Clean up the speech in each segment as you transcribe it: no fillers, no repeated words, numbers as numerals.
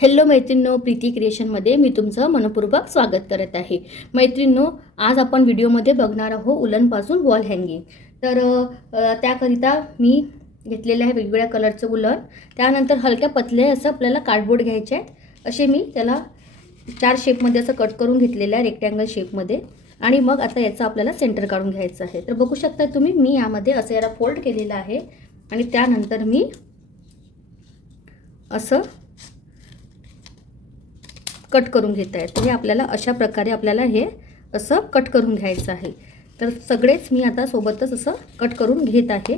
Hello मैत्रिणींनो, प्रीती क्रिएशनमध्ये मी तुमचं मनपूर्वक स्वागत करत आहे। मैत्रिणींनो, आज आपण व्हिडिओमध्ये बघणार आहोत उलनपासून वॉल हँगिंग। तर त्याकरिता मी घेतलेले आहे वेगवेगळ्या कलरचं उलन। त्यानंतर हलक्या पतले असं आपल्याला कार्डबोर्ड घ्यायचे आहेत। असे मी त्याला 4 शेपमध्ये असं कट करून घेतलेलं आहे, रेक्टँगल शेपमध्ये। आणि मग आता याचा आपल्याला सेंटर काढून घ्यायचं आहे। तर बघू शकता तुम्ही, मी यामध्ये असं याला फोल्ड केलेलं आहे आणि त्यानंतर मी असं कट करून घेत आहे। तर हे आपल्याला अशा प्रकारे आपल्याला हे असं कट करून घ्यायचं आहे। तर सगळेच मी आता सोबतच असं कट करून घेत आहे।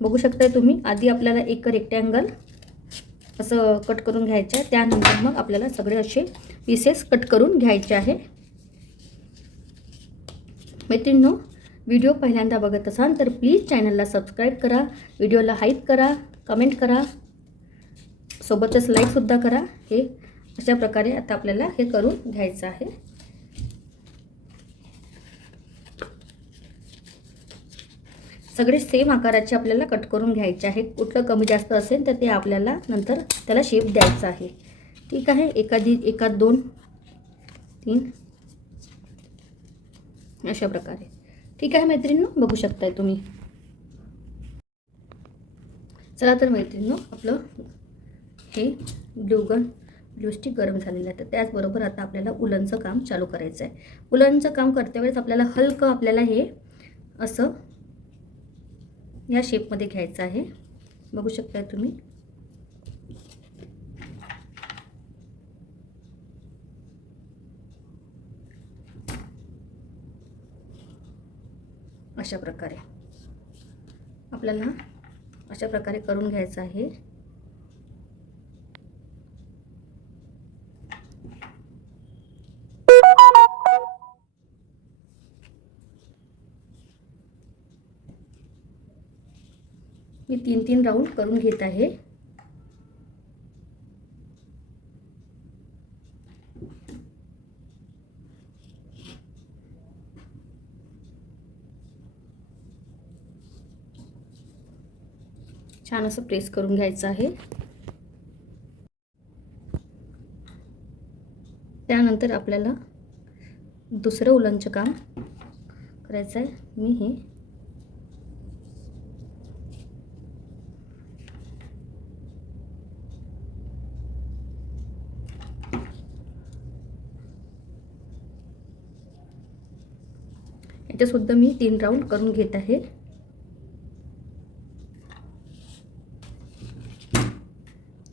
बघू शकता तुम्ही, आधी आपल्याला एक रेक्टँगल असं कट करून घ्यायचं आहे, त्यानंतर मग आपल्याला सगळे असे पीसेस कट करून घ्यायचे आहे। मैत्रिणींनो, व्हिडिओ पहिल्यांदा बघत असाल तर प्लीज चॅनलला सबस्क्राइब करा, व्हिडिओला हाईप करा, कमेंट करा, सोबतच लाईक सुद्धा करा। हे अशा प्रकारे आता आपल्याला हे करून घ्यायचं आहे। सगळे सेम आकाराचे आपल्याला कट करून घ्यायचे आहे। कुठलं कमी जास्त असेल तर ते आपल्याला नंतर त्याला शेप द्यायचा आहे। ठीक आहे, एका 2 3 अशा प्रकारे। ठीक आहे मैत्रिणींनो, बघू शकताय तुम्ही। चला तर मैत्रिणींनो, आपलं हे ग्लू स्टिक गरम झालेलं आहे। तर त्याचबरोबर आता आपल्याला उलनचं काम चालू करायचं आहे। उलनचं काम करते वेळेस आपल्याला हलकं आपल्याला हे असं या शेपमध्ये घ्यायचं आहे। बघू शकता तुम्ही। अशा प्रकारे आपल्याला अशा प्रकारे करून घ्यायचं आहे। मी 3 राउंड करून घेत आहे। छान असं प्रेस करून घ्यायचं आहे। त्यानंतर आपल्याला दुसरं उलनचं काम करायचं आहे। मी हे याचे सुद्धा मी 3 राउंड करून घेत आहे।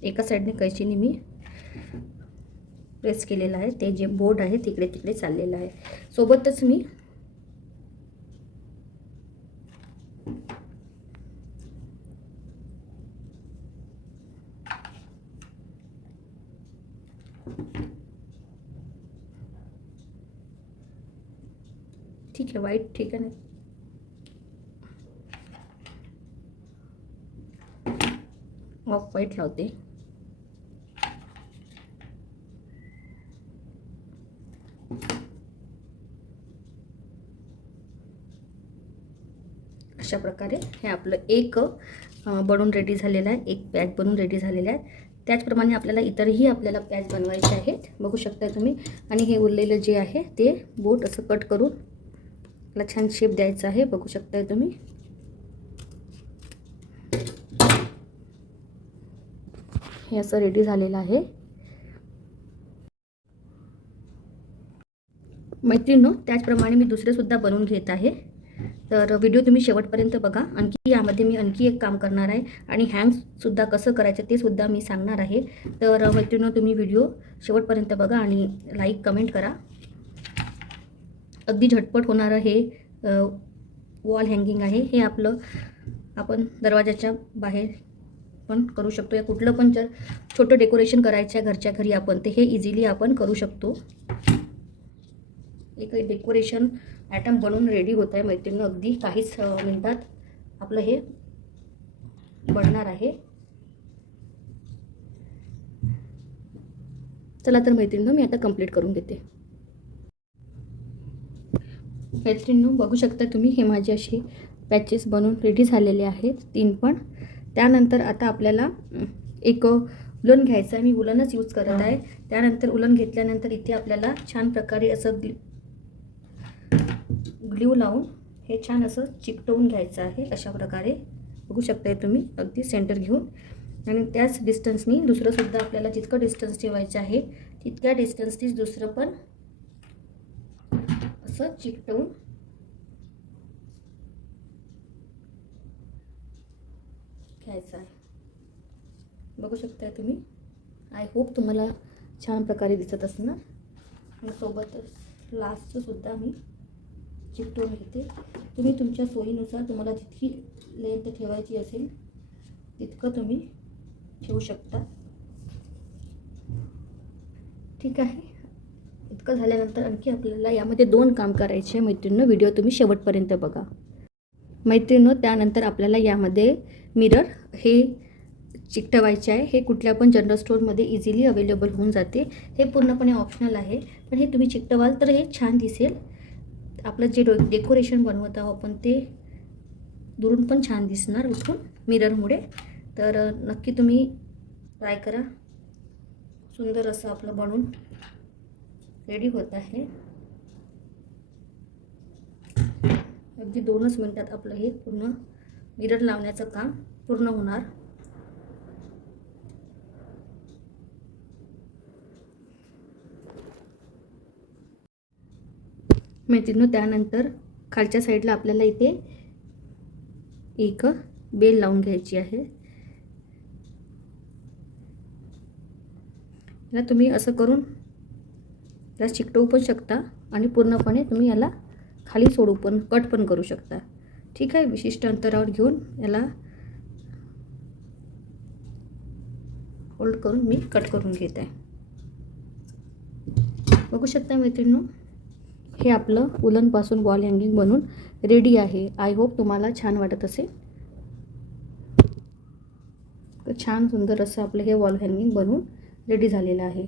एका साइडने कैचीने मी प्रेस केलेला आहे, ते जे बोर्ड आहे तिकडे तिकडे चाललेलं आहे। सोबतच मी ठीक आहे, वाईट ठीक आहे, ऑफ व्हाईट लावते। अशा प्रकारे हे आपलं एक बनवून रेडी झालेलं आहे, एक पॅच बनवून रेडी झालेला आहे। त्याचप्रमाणे आपल्याला इतरही आपल्याला पॅच बनवायचे आहेत, बघू शकता तुम्ही। आणि हे उरलेलं जे आहे ते बोट असं कट करून त्याला छान शेप द्यायचा आहे, बघू शकता तुम्ही। हे असं रेडी झालेलं आहे। मैत्रिणींनो, त्याचप्रमाणे मी दुसरे सुद्धा बनवून घेत आहे। तर व्हिडिओ तुम्ही शेवटपर्यंत बघा। आणखी यामध्ये मी आणखी एक काम करणार आहे आणि हँगसुद्धा कसं करायचं ते सुद्धा मी सांगणार आहे। तर मैत्रिणींनो, तुम्ही व्हिडिओ शेवटपर्यंत बघा आणि लाईक कमेंट करा। अगदी झटपट होणारं हे वॉल हँगिंग आहे। हे आपलं आपण दरवाजाच्या बाहेर पण करू शकतो, या कुठलं पण जर छोटं डेकोरेशन करायचं आहे घरच्या घरी आपण, ते हे इझिली आपण करू शकतो। एक डेकोरेशन आयटम बनवून रेडी होत आहे मैत्रिणींनो, अगदी काहीच मिनिटात आपलं हे बनणार आहे। चला तर मैत्रिणींनो, मी आता कंप्लीट करून देते। मैत्रिणींनो, बघू शकता तुम्ही, हे माझे असे पॅचेस बनवून रेडी झालेले आहेत 3 पण। त्यानंतर आता आपल्याला एक उलन घ्यायचं आहे. मी उलनच यूज करत आहे. त्यानंतर उलन घेतल्यानंतर इथे आपल्याला छान प्रकारे असं ग्ल्यू लावून हे छान असं चिकटवून घ्यायचं आहे. अशा प्रकारे बघू शकताय तुम्ही, अगदी सेंटर घेऊन. आणि त्याच डिस्टन्सनी दुसरंसुद्धा आपल्याला जितकं डिस्टन्स ठेवायचं आहे तितक्या डिस्टन्सनीच दुसरं पण असं चिकटवून घ्यायचं आहे. बघू शकताय तुम्ही. आय होप तुम्हाला छान प्रकारे दिसत असणार. आणि सोबतच लास्टचं सुद्धा मी चिकटवून घेते. तुम्ही तुमच्या सोयीनुसार तुम्हाला जितकी लेंथ ठेवायची असेल तितकं तुम्ही ठेवू शकता. ठीक आहे. इतकं झाल्यानंतर आणखी आपल्याला यामध्ये 2 काम करायचे मैत्रिणींनो. व्हिडिओ तुम्ही शेवटपर्यंत बघा मैत्रिणींनो. त्यानंतर आपल्याला यामध्ये मिरर हे चिकटवायचे आहे. हे कुठल्या पण जनरल स्टोअरमध्ये इझिली अवेलेबल होऊन जाते. हे पूर्णपणे ऑप्शनल आहे, पण हे तुम्ही चिकटवाल तर हे छान दिसेल. आपलं जे डेकोरेशन बनवत आहोत आपण ते दुरून पण छान दिसणार उठून मिररमुळे. तर नक्की तुम्ही ट्राय करा. सुंदर असं आपलं बनवून रेडी होत आहे. अगदी 2च मिनिटात आपलं हे पूर्ण मिरर लावण्याचं काम पूर्ण होणार. मैत्रिणींनो, त्यानंतर खालच्या साईडला आपल्याला इथे एक बेल लावून घ्यायची आहे. याला तुम्ही असं करून त्याला चिकटवू पण शकता आणि पूर्णपणे तुम्ही याला खाली सोडू पण कट पण करू शकता. ठीक आहे. विशिष्ट अंतरावर घेऊन याला होल्ड करून मी कट करून घेत आहे. बघू शकता मैत्रिणींनो, हे आपलं उलनपासून वॉल हँगिंग बनून रेडी आहे. आय होप तुम्हाला छान वाटत असेल. तर छान सुंदर असं आपलं हे वॉल हँगिंग बनून रेडी झालेलं आहे.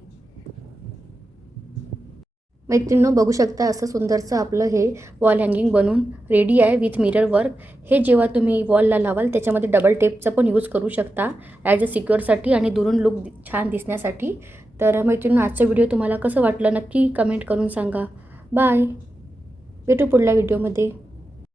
मैत्रिणींनो, बघू शकता असं सुंदरचं आपलं हे वॉल हँगिंग बनून रेडी आहे विथ मिरर वर्क. हे जेव्हा तुम्ही वॉलला लावाल त्याच्यामध्ये डबल टेपचा पण यूज करू शकता ॲज अ सिक्युअरसाठी आणि दुरून लुक छान दिसण्यासाठी. तर मैत्रिणींनो, आजचा व्हिडिओ तुम्हाला कसं वाटलं नक्की कमेंट करून सांगा. बाय. भेटू पुढल्या व्हिडिओमध्ये.